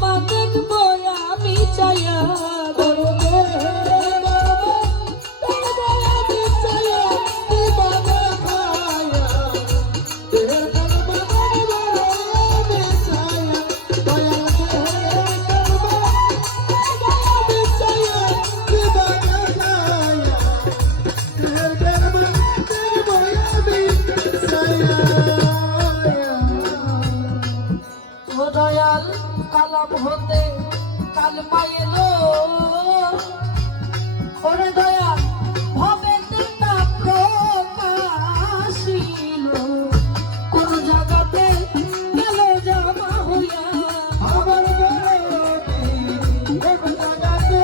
কালমা দেখবো আমি চাইয়া দয়াল কালাম হতে কালমা এলো ওরে দয়াল ভবেতে তা প্রকাশিল কোন জায়গাতে গেল জামা হইয়া আমার কোন জায়গাতে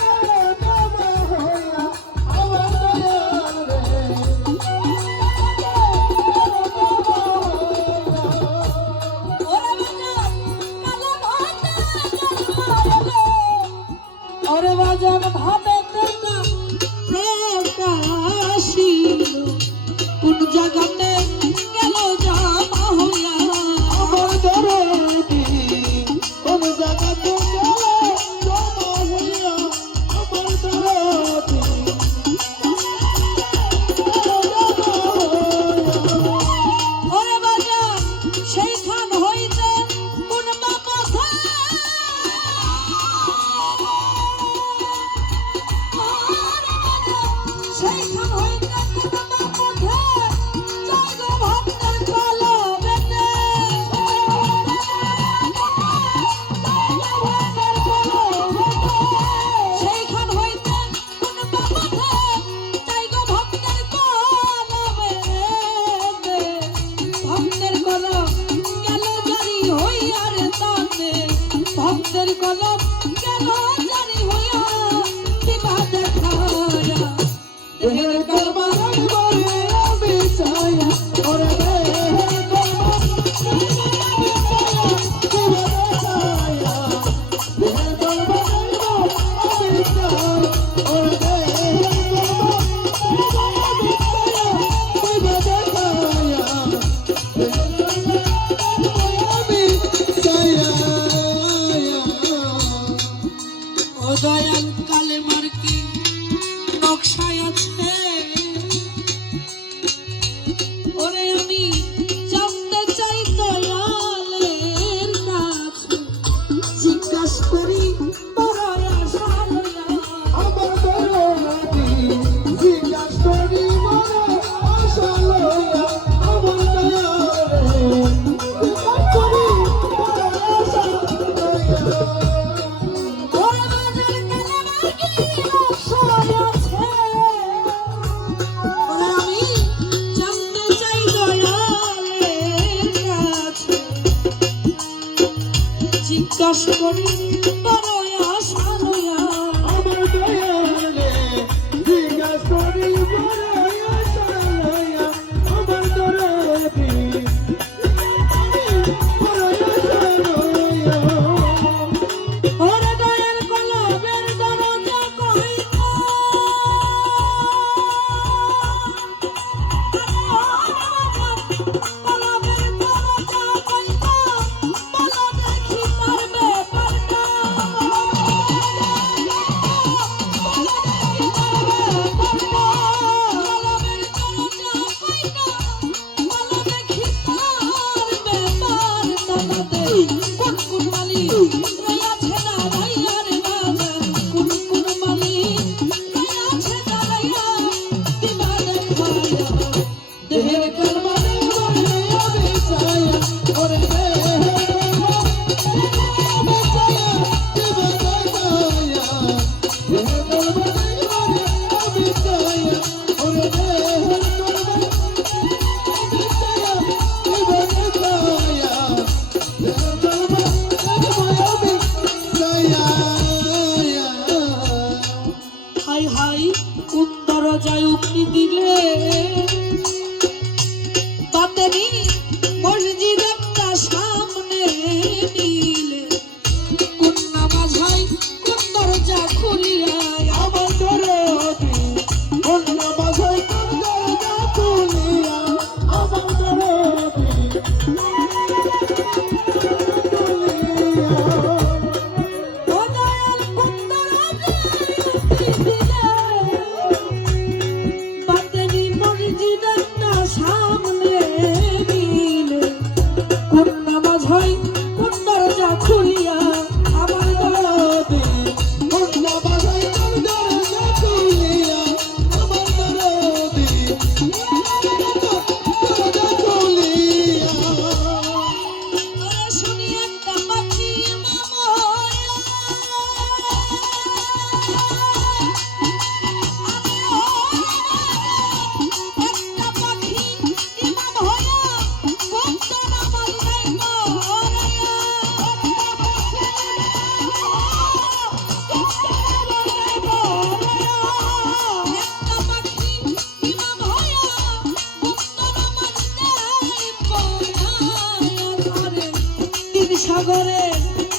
গেল জামা হইয়া আমার ওরে বাজান ভাবে প্রকাশিল কোন জায়গাতে গেল জামা হইয়া আমার দরদি কোন জায়গাতে গেল জামা হইয়া আমার দরদি ওরে বাজান সেইখান হইতে কোন বাবা সেইখান হইতে কোন পথে যাই গো ভক্তের কলবেতে সেইখান হইতে কোন পথে যাই গো ভক্তের কলবেতে ভক্তের কলব গেল জারি হইয়া রে তাতে ভক্তের কলব গেল জারি হইয়া দিবা দেখায়া দেহের কালমা রাখবো আমি চাইয়া ওরে দেহের কালমা আমি চাইয়া দিবা দেখায়া দেহের কালমা রাখবো আমি চাইয়া ওরে দেহের কালমা আমি চাইয়া দিবা দেখায়া দেহের কালমা আমি চাইয়া ও দয়াল কালেমার কি নকশায় আছে ওরে আমি জানতে চাই দয়ালের কাছে জিজ্ঞাসা করি বড় আশা লইয়া আমার দয়ালকে জিজ্ঞাসা করি বড় আশা লইয়া আমার দয়ালে জিজ্ঞাসা করি বড় আশা লইয়া ওরে বাজার কালেমার কি নকশায় আছে ওরে আমি জানতে চাই দয়ালের কাছে জিজ্ঞাসা করি বড় আশা লইয়া আমার দয়ালে জিজ্ঞাসা করি বড় আশা লইয়া আমার দয়ালে বড় আশা লইয়া ওরে দয়ার কলবের দরজা কইল কলবের দরজা কইল বলো দেখি তার ব্যাপারটা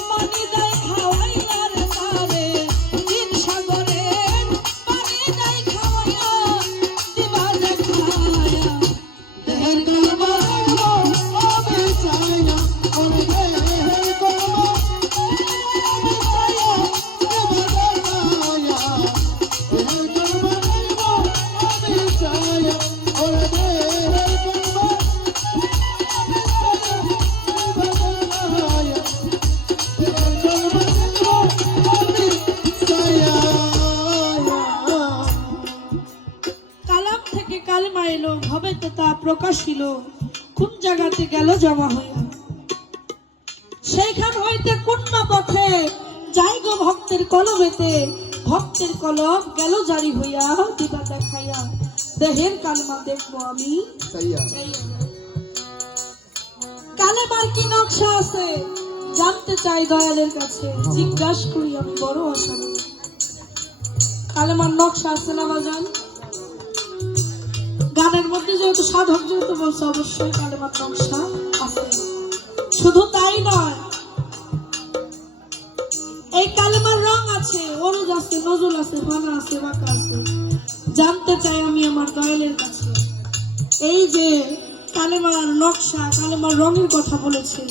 পানি দেয় খাওয়াইয়ার তারে, তিন সাগরের পানি দেয় খাওয়াইয়া, দিবা দেখায়া দেহের কালমা আমি চাইয়া ওরে দেহের কলমা কালাম থেকে কালেমা এলো, ভবেতে তা প্রকাশিল, কোন জায়গাতে গেল জমা হইয়া। সেইখান হইতে কোন পথে যাই গো ভক্তের কলমেতে, ভক্তের কলম গেল জারি হইয়া, দিবা দেখাইয়া দেহের কালমা দেখবো আমি চাইয়া। কালেমার কি নকশা আছে জানতে চাই দয়ালের কাছে, জিজ্ঞাসা করি আমি বড় আশাবাদী। কালেমার নকশা আছে না বাজান? গানের মধ্যে যেহেতু সাধক যেহেতু বলছে, অবশ্যই কালেমার নকশা আছে। শুধু তাই নয়, এই কালেমার রং আছে, অরুজ আছে, নজরুল আছে, ফানা আছে, বাঁকা আছে। জানতে চাই আমি আমার দয়ালের কাছে, এই যে কালেমার নকশা, কালেমার রঙের কথা বলেছে,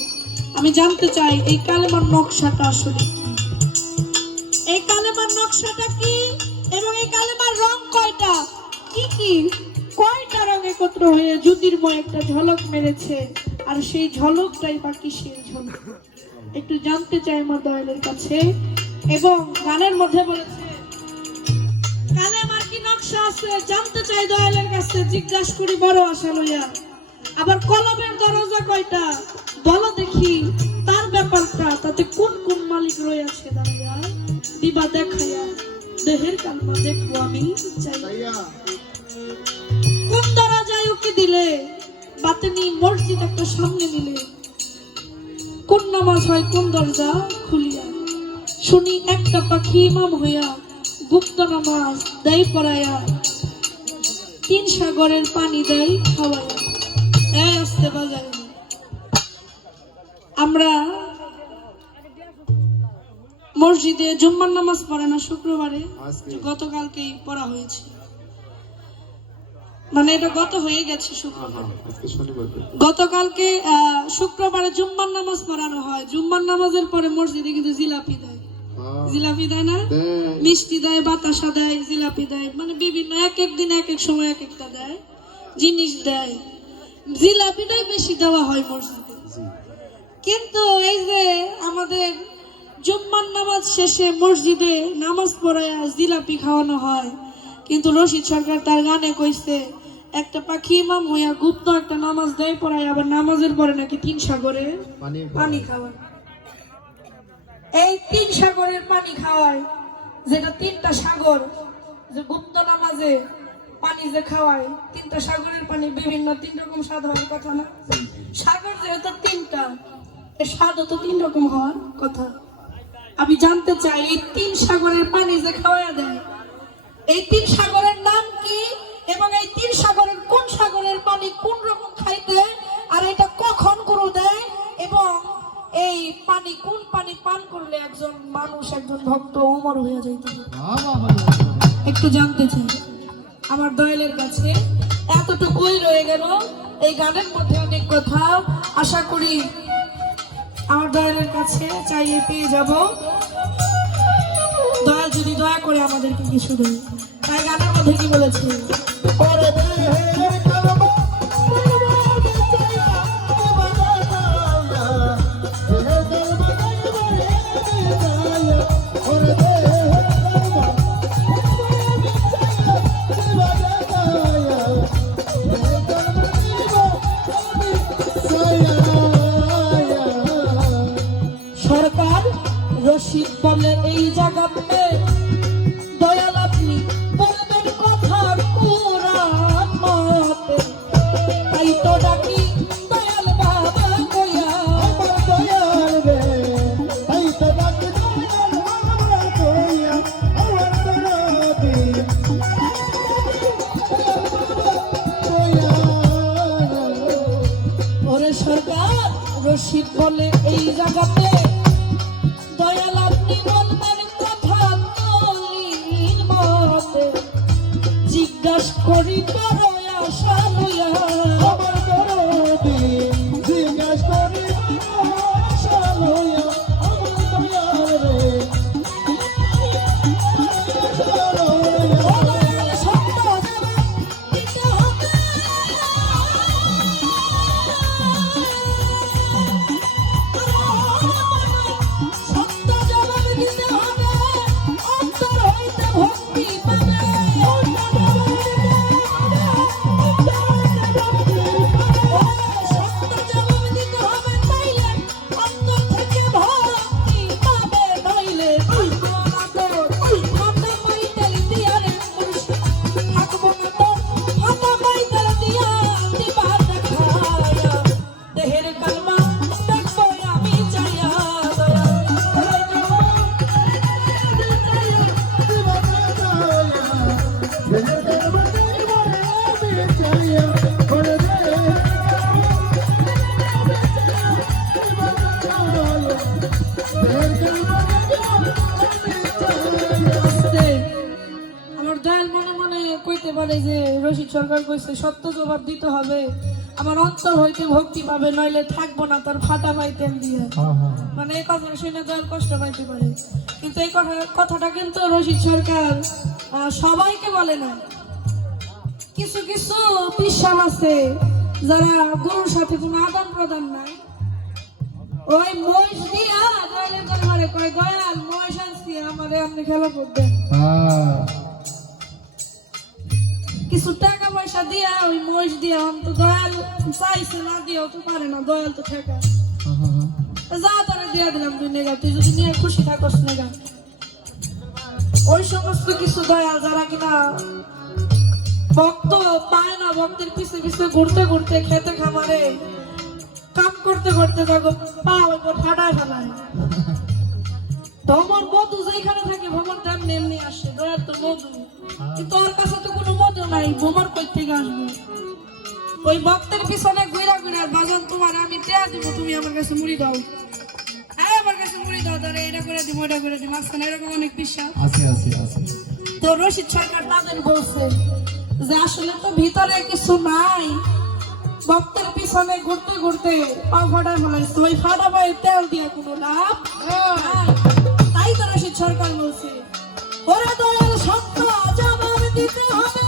আমি জানতে চাই এই কালেমার নকশাটা আসলে কি, এই কালেমার নকশাটা কি, এবং এই কালেমার রং কয়টা, কি কি কয়টা রং একত্র হয়ে জ্যোতির্ময় একটা ঝলক মেরেছে, আর সেই ঝলকটাই বা কিসের ঝলক, একটু জানতে চাই আমার দয়ালের কাছে। এবং গানের মধ্যে বলেছে কালেমার কি নকশা আছে জানতে চাই দয়ালের কাছে, জিজ্ঞাসা করি বড় আশা লইয়া। আবার কলমের দরজা কয়টা বলো দেখি, তার ব্যাপারটা, তাতে কোন কোন মালিক রয়েছে দাঁড়িয়া, দিবা দেখাইয়া দেহের কালমা দেখবো আমি চাইয়া। কোন দরজায় উকি দিলে, বাতেনি মসজিদ একটা সামনে নিলে, কোন নামাজ হয় কোন দরজা খুলিয়া, শুনি একটা পাখি ইমাম হইয়া, গুপ্ত নামাজ দেয় পড়াইয়া, তিন সাগরের পানি দেয় খাওয়াইয়া। আসতে বাজায় আমরা মসজিদে জুম্মার নামাজ পড়ে না শুক্রবারে, গতকালকেই পড়া হয়েছে, মানে এটা গত হয়ে গেছে শুক্রবার। গতকালকে শুক্রবারে জুম্মার নামাজ পড়ানো হয়। জুম্মার নামাজের পরে মসজিদে কিন্তু জিলাপি দেয়, জিলাপি দেয় না, মিষ্টি দেয়, বাতাসা দেয়, জিলাপি দেয়, মানে বিভিন্ন এক এক দিন এক এক সময় এক একটা দেয়, জিনিস দেয়। জিলাপিটাই বেশি দেওয়া হয় মসজিদে। কিন্তু এই যে আমাদের জুম্মার নামাজ শেষে মসজিদে নামাজ পড়ায় জিলাপি খাওয়ানো হয়, কিন্তু রশিদ সরকার তার গানে কইছে একটা পাখি ইমাম হইয়া গুপ্ত একটা নামাজ দেয় পড়ায়, আবার নামাজের পরে নাকি তিন সাগরের পানি খাওয়ায়। এই তিন সাগরের পানি খাওয়ায়, যেটা তিনটা সাগর, যে গুপ্ত নামাজে পানি যে খাওয়ায়, তিনটা সাগরের পানি বিভিন্ন তিন রকম স্বাদ হওয়ার কথা না? সাগর যেহেতু তিনটা, এর স্বাদও তো তিন রকম হওয়ার কথা। আমি জানতে চাই এই তিন সাগরের পানি যে খাওয়ায় দেয়, এই তিন সাগরের নাম কি, এবং এই তিন সাগরের কোন সাগরের পানি কোন রকম খাইতে, আর এটা কখন গরু দেয়, এবং এই পানি কোন পানি পান করলে একজন মানুষ, একজন ভক্ত অমর হয়ে যাইতে একটু জানতে চাই আমার দয়ালের কাছে। এতটুকুই রয়ে গেল, এই গানের মধ্যে অনেক কথা, আশা করি আমার দয়ালের কাছে চাইলে পেয়ে যাব। দয়া যদি দয়া করে আমাদেরকে কিছু দেয়। তাই গানের মধ্যে কি বলেছে, সরকার রশিদ বলে এই জায়গাতে দয়াল আপনি বলবেন কথা কুরআন মতে, তাই তো ডাকি দয়াল বাবা কইয়া, দয়াল রে তাই তো ডাকি দয়াল বাবা কইয়া, আমার নবী কইয়া। ওরে সরকার রশিদ বলে এই জায়গাতে করি করো আশা লইয়া আমার দরদি জিজ্ঞাস করি আশা লইয়া আমার দয়াল রে কইতে পারে যে রশিদ সরকার কইছে সত্য জবাব দিতে হবে, আমার অন্তর হইতে ভক্তি পাবে, নইলে থাকবো না তার ফাটা পাই তেল দিয়ে। মানে এই কথা শুনে তো কষ্ট পাইতে পারে, কিন্তু এই কথাটা কিন্তু রশিদ সরকার সবাইকে বলে না। কিছু কিছু বিশ্বাস আছে যারা গুরুর সাথে কোনো আদান প্রদান নাই, ওই মহিষ দিয়া দয়ালের দরবারে কয় দয়াল মহিষ আনছি আমারে আপনি খেলা করবেন। কিছু টাকা পয়সা দিয়া ওই মহিষ দিয়া তো দয়াল চাইছে না দিয়েও তো পারে না, দয়াল তো ঠেকা যা তোরে দিয়ে দিলাম তুই নেগা, তুই যদি নিয়ে খুশি থাকস নেগা। ওই সমস্ত কিছু দয়াল যারা কিনা ভক্ত পায় না, ভক্তের পিছে পিছে ঘুরতে ঘুরতে খেতে খামারে কাম করতে করতে যাবো পা ওপর ফাটায় ফেলায়। ভ্রমণ মধু যেখানে থাকে ভ্রমণ তেমনি এমনি আসে, দয়াল তো মধু, কিন্তু ওর কাছে তো কোনো মধু নাই, ভ্রমণ করতে আসবো। ওই ভক্তের পিছনে ঘুরা ঘুরা বাজান তোমার আমি টেয়া দিব, তুমি আমার কাছে মুড়ি দাও, হ্যাঁ আমার কাছে মুড়ি দাও, ধরে এটা করে দিব ওটা করে দিব, মাঝখানে এরকম অনেক বিশ্বাস আছে। তো রশিদ সরকার তাদের বলছে যে আসলে তো ভিতরে কিছু নাই, ভক্তের পিছনে ঘুরতে ঘুরতে পা ফাটায় ফেলাইছে, ওই ফাটা পায়ে তেল দিয়ে কোনো লাভ নাই। তাই তো রশিদ সরকার বলছে ওরা দয়াল সত্য জবাব দিতে হবে,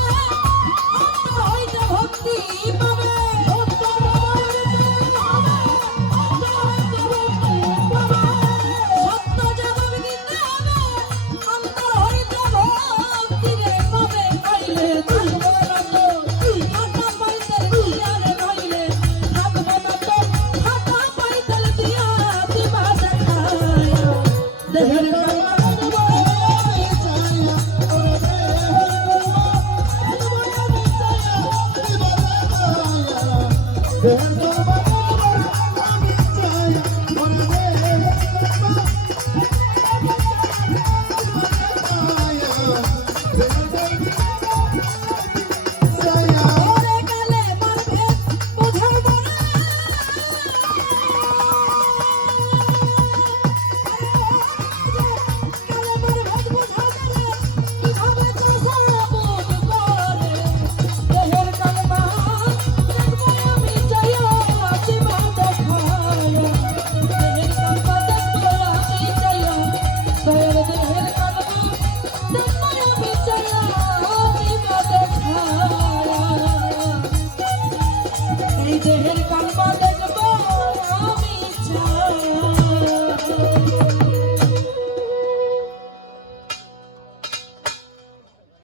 অন্তর হইতে ভক্তি পাবে, সত্য জবাব দিতে হবে, অন্তর হইতে ভক্তি রে পাবে, পাইলে থাকবে না তো ফাটা পাইতে দিয়ারে, নইলে থাকবে না তো ফাটা পাইতে দিয়া দিবা দেখায়া দেহের